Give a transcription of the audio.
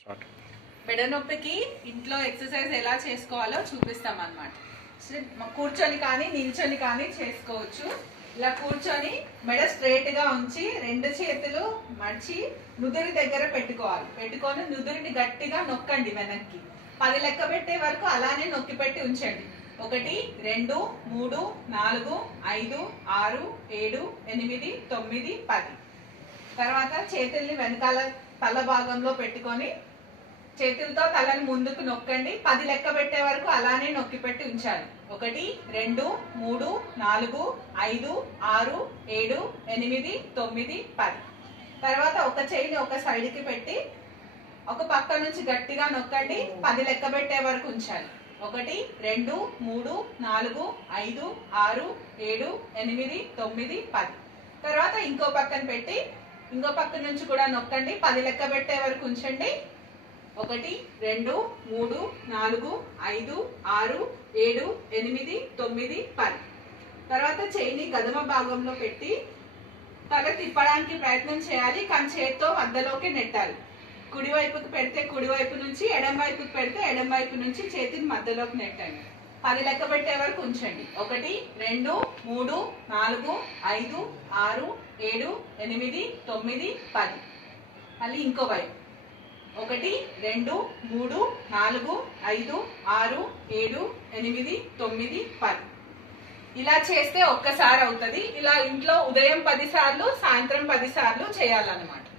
Start మెడ నొప్పికి ఇంట్లో ఎక్సర్సైజ్ ఎలా చేసుకోవాలో చూపిస్తాం అనమాట కూర్చొని కానీ నిల్చొని కానీ చేసుకోవచ్చు. ఇలా కూర్చొని మెడ స్ట్రైట్గా ఉంచి రెండు చేతులు మడిచి నుదురు దగ్గర పెట్టుకోవాలి. పెట్టుకొని నుదురుని గట్టిగా నొక్కండి వెనక్కి. పది లెక్క పెట్టే వరకు అలానే నొక్కి పెట్టి ఉంచండి. ఒకటి రెండు మూడు నాలుగు ఐదు ఆరు ఏడు ఎనిమిది తొమ్మిది పది. తర్వాత చేతుల్ని వెనకాల తల భాగంలో పెట్టుకొని చేతులతో తలని ముందుకు నొక్కండి. పది లెక్క పెట్టే వరకు అలానే నొక్కి పెట్టి ఉంచాలి. ఒకటి రెండు మూడు నాలుగు ఐదు ఆరు ఏడు ఎనిమిది తొమ్మిది పది. తర్వాత ఒక చెయ్యిని ఒక సైడ్కి పెట్టి ఒక పక్క నుంచి గట్టిగా నొక్కండి. పది లెక్క పెట్టే వరకు ఉంచాలి. ఒకటి రెండు మూడు నాలుగు ఐదు ఆరు ఏడు ఎనిమిది తొమ్మిది పది. తర్వాత ఇంకో పక్కన పెట్టి ఇంకో పక్క నుంచి కూడా నొక్కండి. పది లెక్క పెట్టే వరకు ఉంచండి. ఒకటి రెండు మూడు నాలుగు ఐదు ఆరు ఏడు ఎనిమిది తొమ్మిది పది. తర్వాత చేయిని గదమ భాగంలో పెట్టి తల తిప్పడానికి ప్రయత్నం చేయాలి. కానీ చేత్తో మధ్యలోకి నెట్టాలి. కుడివైపుకు పెడితే కుడివైపు నుంచి ఎడం వైపుకి పెడితే ఎడం వైపు నుంచి చేతిని మధ్యలోకి నెట్టండి. పది లెక్క పెట్టే వరకు ఉంచండి. ఒకటి రెండు మూడు నాలుగు ఐదు ఆరు ఏడు ఎనిమిది తొమ్మిది పది. మళ్ళీ ఇంకో వైపు. ఒకటి రెండు మూడు నాలుగు ఐదు ఆరు ఏడు ఎనిమిది తొమ్మిది పది. ఇలా చేస్తే ఒక్కసారి అవుతుంది. ఇలా ఇంట్లో ఉదయం పది సార్లు సాయంత్రం పది సార్లు చేయాలన్నమాట.